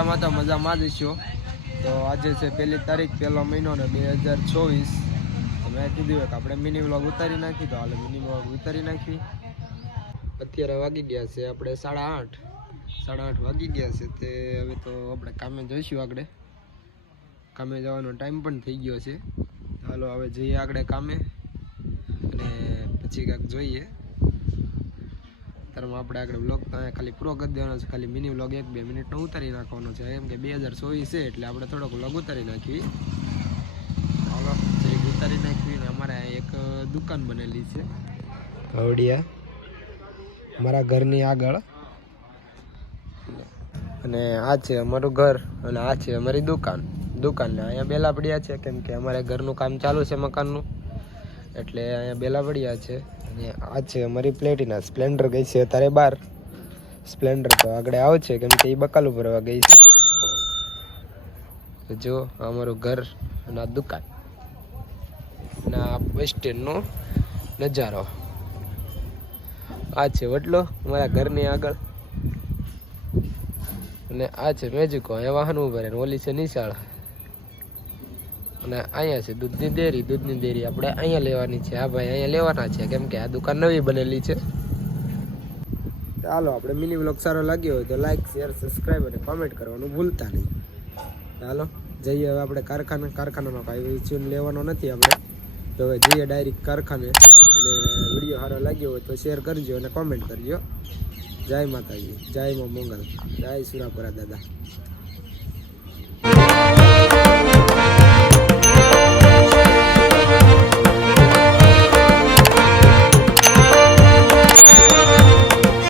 મજામાં તો મજામાં જ છો. તો આજે છે 1 તારીખ 1 મહિનો ને 2024. તો મેં કીધું કે આપણે મિની વ્લોગ ઉતારી નાખી, તો હાલ મિની વ્લોગ ઉતારી નાખી. અત્યારે વાગી ગયા છે આપણે 8:30 વાગી ગયા છે. તે હવે તો આપણે કામે જઈશું. આગળ કામે જવાનો ટાઈમ પણ થઈ ગયો છે. હાલો હવે જઈએ આગળ કામે અને પછી કાંઈક જોઈએ. ત્યારે આપણે આગળ વ્લોગ તો ખાલી પૂરો કરી દેવાનો છે. ખાલી મિની વ્લોગ 1-2 મિનિટનો ઉતારી નાખવાનો છે. એમ કે 2024 છે એટલે આપણે થોડોક વ્લોગ ઉતારી નાખવી. હાલો જરીક ઉતારી નાખવી. ને અમારે એક દુકાન બનેલી છે ઘવડિયા, અમારા ઘરની આગળ. અને આ છે અમારું ઘર અને આ છે અમારી દુકાન. દુકાનને અહીંયા બેલા પડ્યા છે કેમ કે અમારે ઘરનું કામ ચાલુ છે મકાનનું, એટલે અહીંયા બેલા પડ્યા છે. અને આ છે અમારી પ્લેટિના. સ્પ્લેન્ડર ગઈ છે અત્યારે બહાર. સ્પ્લેન્ડર તો આગળ આવશે કેમ કે એ બકાલું ભરવા ગઈ છે. તો જો અમારું ઘર અને આ દુકાન અને આ બસ સ્ટેન્ડનો નજારો. આ છે વડલો અમારા ઘરની આગળ અને આ છે મેજિકો. અહીંયા વાહન ઉભા રહે. ઓલી છે નિશાળ અને અહીંયા છે દૂધની ડેરી. દૂધની ડેરી આપણે અહીંયા લેવાની છે. હા ભાઈ અહીંયા લેવાના છે કેમ કે આ દુકાન નવી બનેલી છે. ચાલો આપણે મિની વ્લોગ સારો લાગ્યો હોય તો લાઈક, શેર, સબસ્ક્રાઈબ અને કોમેન્ટ કરવાનું ભૂલતા નહીં. ચાલો જઈએ હવે આપણે કારખાનામાં કાંઈ ચૂન લેવાનો નથી આપણે. તો હવે જઈએ ડાયરેક્ટ કારખાને. અને વિડીયો સારો લાગ્યો હોય તો શેર કરજો અને કોમેન્ટ કરજો. જય માતાજી, જય મા મંગલ, જય સુરાપુરા દાદા.